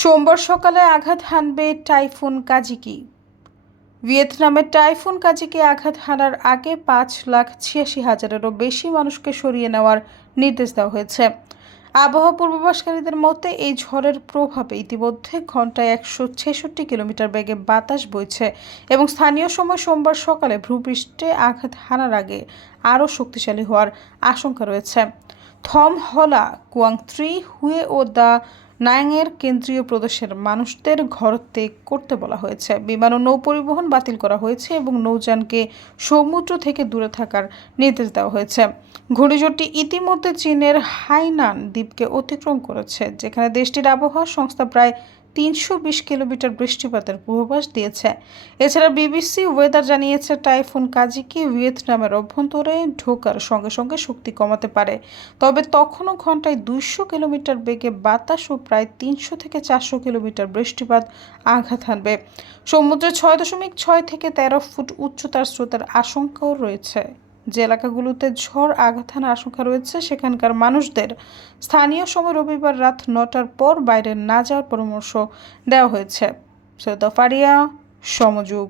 সোমবার সকালে আঘাত হানবে টাইফুন কাজিকি। ভিয়েতনামের টাইফুন কাজিকি আঘাত হানার আগে 5,86,000-এরও বেশি মানুষকে সরিয়ে নেওয়ার নির্দেশ দেওয়া হয়েছে। আবহাওয়া পূর্বাভাসকারীদের মতে এই ঝড়ের প্রভাবে ইতিমধ্যে ঘন্টায় 166 কিলোমিটার বেগে বাতাস বইছে এবং স্থানীয় সময় সোমবার সকালে ভূপৃষ্ঠে আঘাত হানার আগে আরও শক্তিশালী হওয়ার আশঙ্কা রয়েছে। থম হলা, কুয়াং থ্রি, হুয়ে ও দ্য নায়াংয়ের কেন্দ্রীয় প্রদেশের মানুষদের ঘর ত্যাগ করতে বলা হয়েছে। বিমান ও নৌ পরিবহন বাতিল করা হয়েছে এবং নৌযানকে সমুদ্র থেকে দূরে থাকার নির্দেশ দেওয়া হয়েছে। ঘূর্ণিঝড়টি ইতিমধ্যে চীনের হাইনান দ্বীপকে অতিক্রম করেছে, যেখানে দেশটির আবহাওয়া সংস্থা প্রায় 320 কিলোমিটার বৃষ্টিপাতের পূর্বাভাস দিয়েছে। এছাড়া বিবিসি ওয়েদার জানিয়েছে টাইফুন কাজিকি ভিয়েতনামের অভ্যন্তরে ঢোকার সঙ্গে সঙ্গে শক্তি কমাতে পারে, তবে তখনও ঘন্টায় 200 কিলোমিটার বেগে বাতাস ও প্রায় 300 থেকে 400 কিলোমিটার বৃষ্টিপাত আঘাত হানবে। সমুদ্রে 6.6 থেকে 13 ফুট উচ্চতার স্রোতের আশঙ্কাও রয়েছে। যে এলাকাগুলোতে ঝড় আঘাত হানার আশঙ্কা রয়েছে সেখানকার মানুষদের স্থানীয় সময় রবিবার রাত 9টার পর বাইরে না যাওয়ার পরামর্শ দেওয়া হয়েছে। সৈয়দা ফারিয়া, সমযোগ।